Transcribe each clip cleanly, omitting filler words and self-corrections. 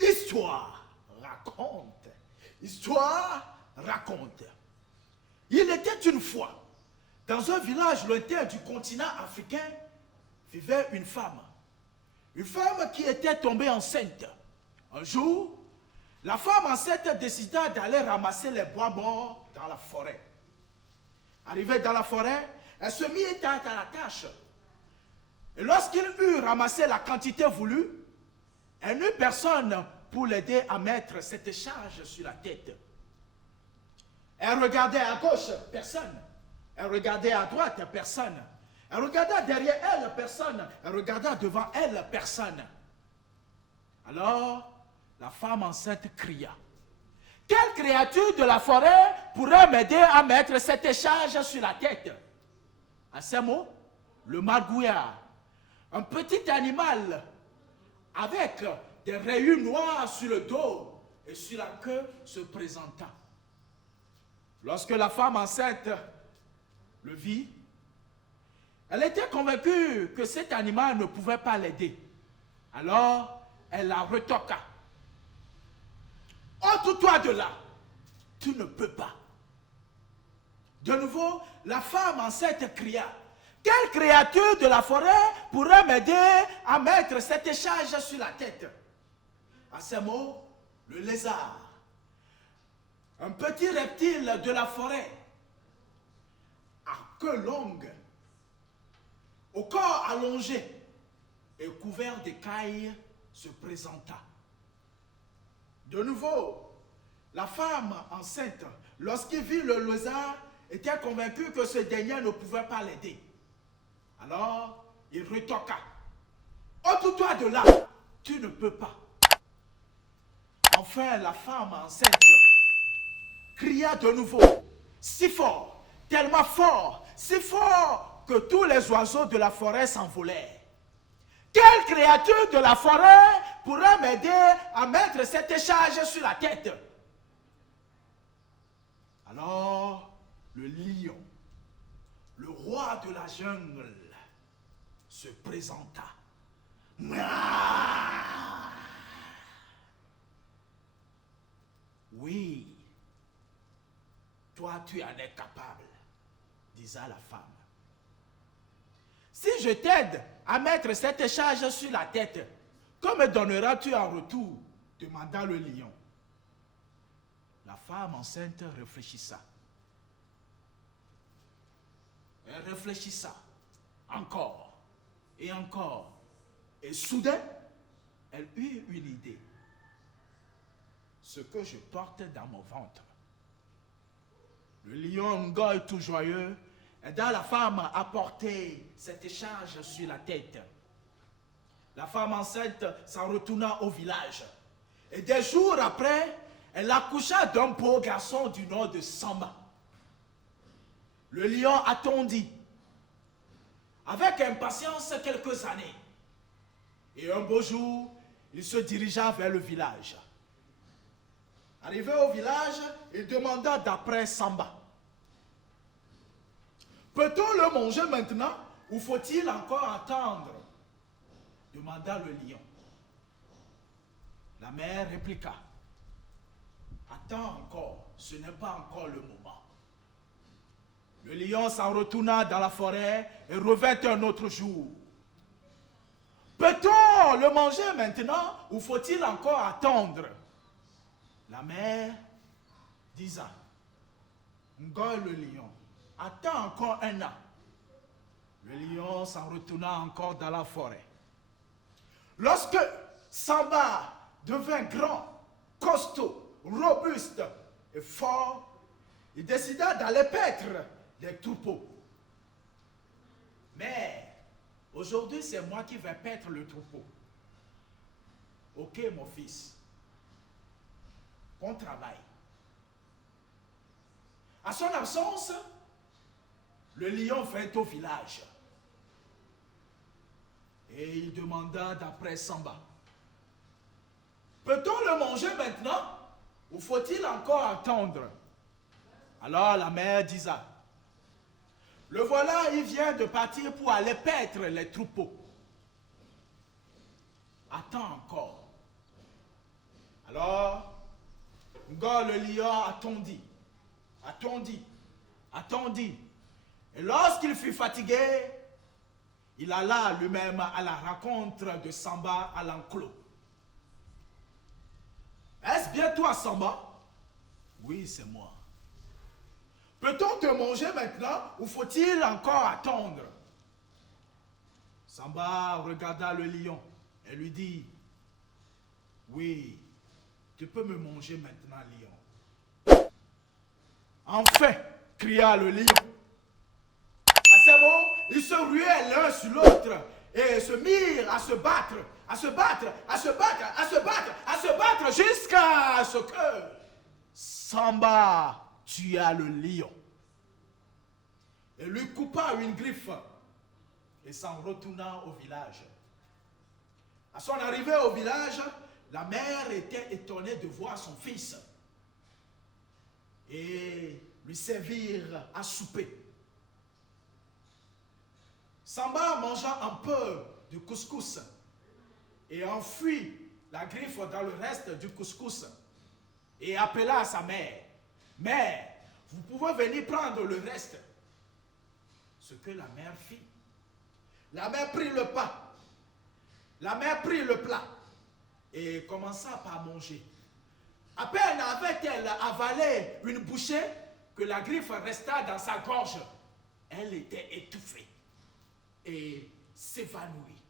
Histoire raconte. Histoire raconte. Il était une fois, dans un village lointain du continent africain, vivait une femme. Une femme qui était tombée enceinte. Un jour, la femme enceinte décida d'aller ramasser les bois morts dans la forêt. Arrivée dans la forêt, elle se mit à la tâche. Et lorsqu'il eut ramassé la quantité voulue, elle n'eut personne pour l'aider à mettre cette charge sur la tête. Elle regardait à gauche, personne. Elle regardait à droite, personne. Elle regardait derrière elle, personne. Elle regardait devant elle, personne. Alors, la femme enceinte cria. Quelle créature de la forêt pourrait m'aider à mettre cette charge sur la tête? À ces mots, le margouillard, un petit animal avec des rayures noires sur le dos et sur la queue, se présenta. Lorsque la femme enceinte le vit, elle était convaincue que cet animal ne pouvait pas l'aider. Alors, elle la retoqua. « Ôte-toi de là, tu ne peux pas. » De nouveau, la femme enceinte cria. « Quelle créature de la forêt pourrait m'aider à mettre cette charge sur la tête? » À ces mots, le lézard, un petit reptile de la forêt, à queue longue, au corps allongé et couvert d'écailles, se présenta. De nouveau, la femme enceinte, lorsqu'il vit le lézard, était convaincue que ce dernier ne pouvait pas l'aider. Alors, il retoqua. « Ôte-toi de là, tu ne peux pas. » Enfin, la femme enceinte cria de nouveau, si fort, tellement fort, si fort que tous les oiseaux de la forêt s'envolèrent. Quelle créature de la forêt pourrait m'aider à mettre cette charge sur la tête? Alors, le lion, le roi de la jungle, se présenta. Oui, toi tu en es capable, disait la femme. Si je t'aide à mettre cette charge sur la tête, que me donneras-tu en retour? Demanda le lion. La femme enceinte réfléchissa. Elle réfléchissa encore et encore. Et soudain, elle eut une idée. Ce que je porte dans mon ventre. Le lion, goy tout joyeux, aida la femme à porter cette charge sur la tête. La femme enceinte s'en retourna au village. Et des jours après, elle accoucha d'un beau garçon du nom de Samba. Le lion attendit avec impatience quelques années. Et un beau jour, il se dirigea vers le village. Arrivé au village, il demanda d'après Samba. Peut-on le manger maintenant ou faut-il encore attendre? Demanda le lion. La mère répliqua. Attends encore, ce n'est pas encore le moment. Le lion s'en retourna dans la forêt et revint un autre jour. Peut-on le manger maintenant ou faut-il encore attendre? La mère disait, Ngol le lion, attends encore un an. Le lion s'en retourna encore dans la forêt. Lorsque Samba devint grand, costaud, robuste et fort, il décida d'aller paître des troupeaux. Mais aujourd'hui, c'est moi qui vais paître le troupeau. Ok, mon fils. Bon travail. À son absence, le lion vint au village. Et il demanda d'après Samba. Peut-on le manger maintenant ou faut-il encore attendre? Alors la mère disait, le voilà, il vient de partir pour aller paître les troupeaux. Attends encore. Alors, Ngor le lion attendit. Et lorsqu'il fut fatigué, il alla lui-même à la rencontre de Samba à l'enclos. Est-ce bien toi, Samba? Oui, c'est moi. Peut-on te manger maintenant ou faut-il encore attendre? Samba regarda le lion et lui dit, oui, tu peux me manger maintenant, lion. Enfin, cria le lion. À ces mots, ils se ruaient l'un sur l'autre et se mirent à se battre jusqu'à ce que Samba tua le lion et lui coupa une griffe et s'en retourna au village. À son arrivée au village, la mère était étonnée de voir son fils et lui servir à souper. Samba mangea un peu de couscous et enfouit la griffe dans le reste du couscous et appela sa mère. Mère, vous pouvez venir prendre le reste. Ce que la mère fit. La mère prit le pain. La mère prit le plat et commença par manger. À peine avait-elle avalé une bouchée que la griffe resta dans sa gorge. Elle était étouffée et s'évanouit.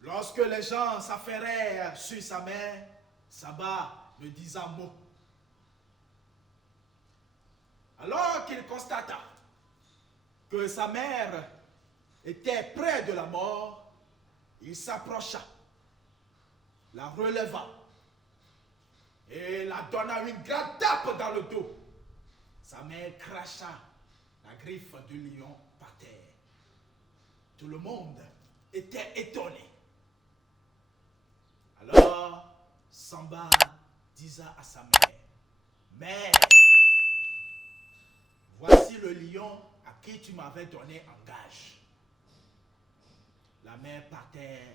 Lorsque les gens s'affairèrent sur sa mère, Samba ne disait mot. Alors qu'il constata que sa mère était près de la mort, il s'approcha, la releva et la donna une grande tape dans le dos. Sa mère cracha la griffe du lion par terre. Tout le monde était étonné. Alors, Samba disait à sa mère, « Mère, voici le lion à qui tu m'avais donné en gage. » La mère par terre,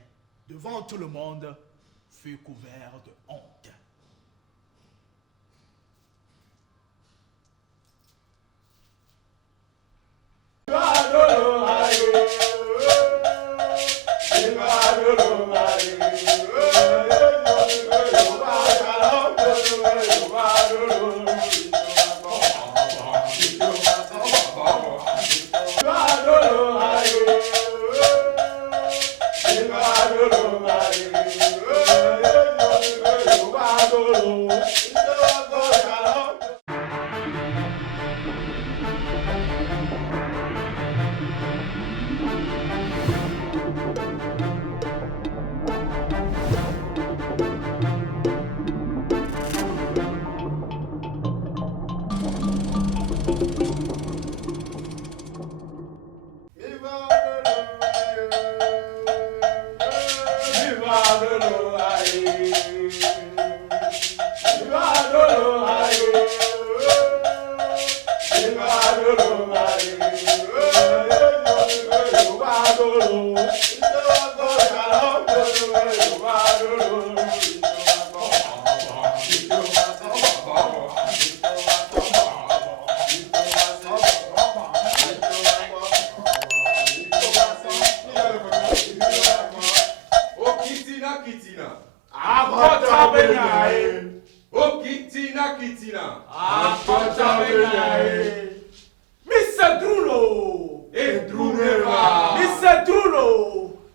devant tout le monde, fut couverte de honte. Viva Fitina. Mr. Drulo. Edruneva. Mr. Drulo.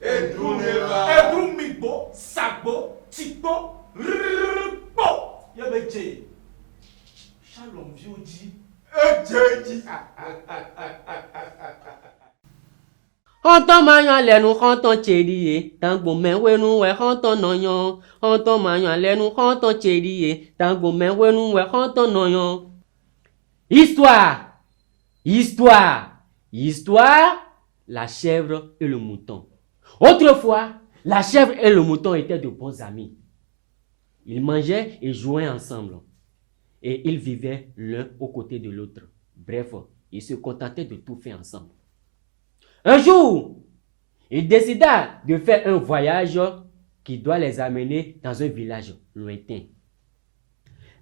Edruneva. Edrumigbo, Sagbo, Tikbo, Rbo. Yabeje. Shalom Vioji. Ejeji. Honton mayan lenu honton chediye, tango menwenu we honton noyon. Honton mayan lenu honton chediye, tango menwenu we honton noyon. Histoire, histoire, histoire, la chèvre et le mouton. Autrefois, la chèvre et le mouton étaient de bons amis. Ils mangeaient et jouaient ensemble. Et ils vivaient l'un aux côtés de l'autre. Bref, ils se contentaient de tout faire ensemble. Un jour, il décida de faire un voyage qui doit les amener dans un village lointain.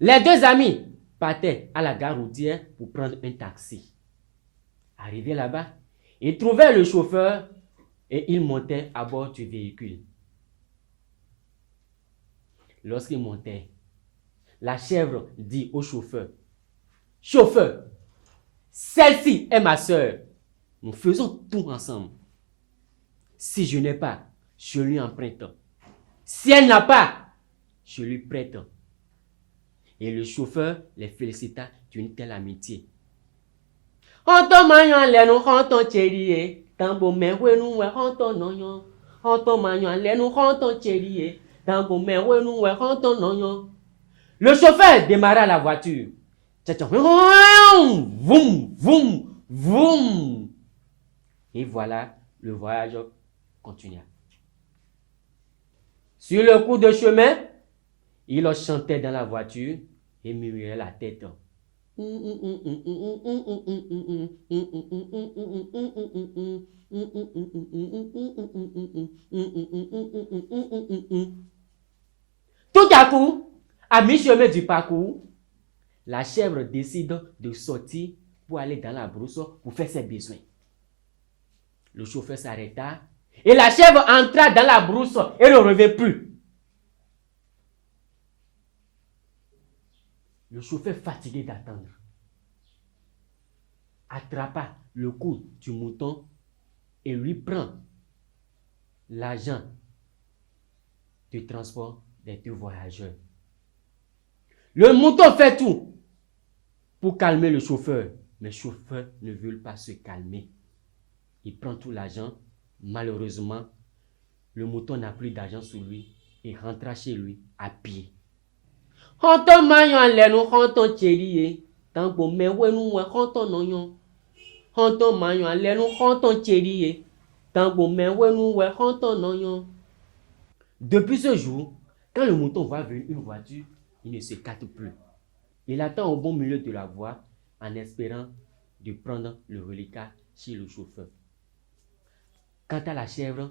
Les deux amis partaient à la gare routière pour prendre un taxi. Arrivés là-bas, ils trouvèrent le chauffeur et ils montaient à bord du véhicule. Lorsqu'ils montaient, la chèvre dit au chauffeur, « Chauffeur, celle-ci est ma sœur. Nous faisons tout ensemble. Si je n'ai pas, je lui emprunte. Si elle n'a pas, je lui prête. » Et le chauffeur les félicita d'une telle amitié. Honton mayan lenu honton chediye, tambo menwenu we honton noyon. Honton mayan lenu honton chediye, tambo menwenu we honton noyon. Le chauffeur démarra la voiture. Voum, voum, voum. Et voilà, le voyage continua. Sur le coup de chemin, il chantait dans la voiture et murmurait la tête. Tout à coup, à mi-chemin du parcours, la chèvre décide de sortir pour aller dans la brousse pour faire ses besoins. Le chauffeur s'arrêta et la chèvre entra dans la brousse et ne revint plus. Le chauffeur, fatigué d'attendre, attrapa le cou du mouton et lui prend l'argent de transport des deux voyageurs. Le mouton fait tout pour calmer le chauffeur, mais le chauffeur ne veut pas se calmer. Il prend tout l'argent. Malheureusement, le mouton n'a plus d'argent sur lui et rentra chez lui à pied. Honton mayan lenu honton chediye, tango menwenu we honton noyon. Honton mayan lenu honton chediye, tango menwenu we honton noyon. Depuis ce jour, quand le mouton voit venir une voiture, il ne se casse plus. Il attend au bon milieu de la voie en espérant de prendre le reliquat chez le chauffeur. Quant à la chèvre,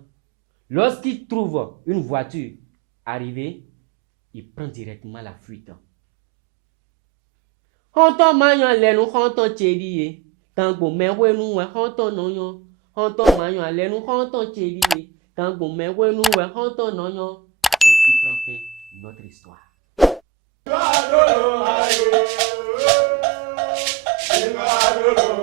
lorsqu'il trouve une voiture arrivée, il prend directement la fuite. Honton mayan lenu honton chediye, tango menwenu we honton noyon. Honton mayan lenu honton chediye, tango menwenu we honton noyon. Ainsi prend fin notre histoire. Igadolo,